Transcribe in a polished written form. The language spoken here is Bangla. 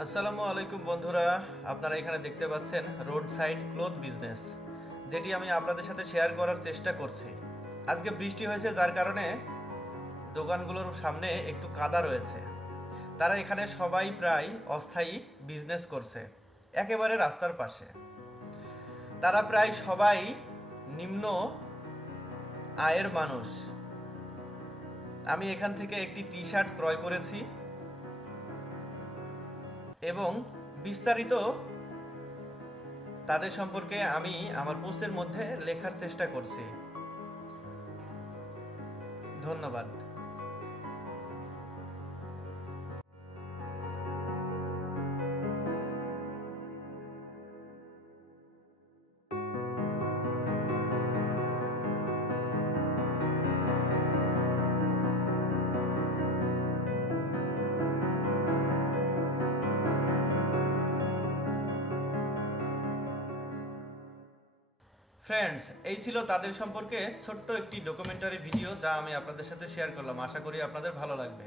আসসালামু আলাইকুম বন্ধুরা, আপনারা এখানে দেখতে পাচ্ছেন রোড সাইড ক্লথ বিজনেস, যেটি আমি আপনাদের সাথে শেয়ার করার চেষ্টা করছি। আজকে বৃষ্টি হয়েছে, যার কারণে দোকানগুলোর সামনে একটু কাদা রয়েছে। তারা এখানে সবাই প্রায় অস্থায়ী বিজনেস করছে একেবারে রাস্তার পাশে। তারা প্রায় সবাই নিম্ন আয়ের মানুষ। আমি এখান থেকে একটি টি শার্ট ক্রয় করেছি এবং বিস্তারিত তাদের সম্পর্কে আমি আমার পোস্টের মধ্যে লেখার চেষ্টা করছি। ধন্যবাদ। ফ্রেন্ডস, এই ছিল তাদের সম্পর্কে ছোট্ট একটি ডকুমেন্টারি ভিডিও, যা আমি আপনাদের সাথে শেয়ার করলাম। আশা করি আপনাদের ভালো লাগবে।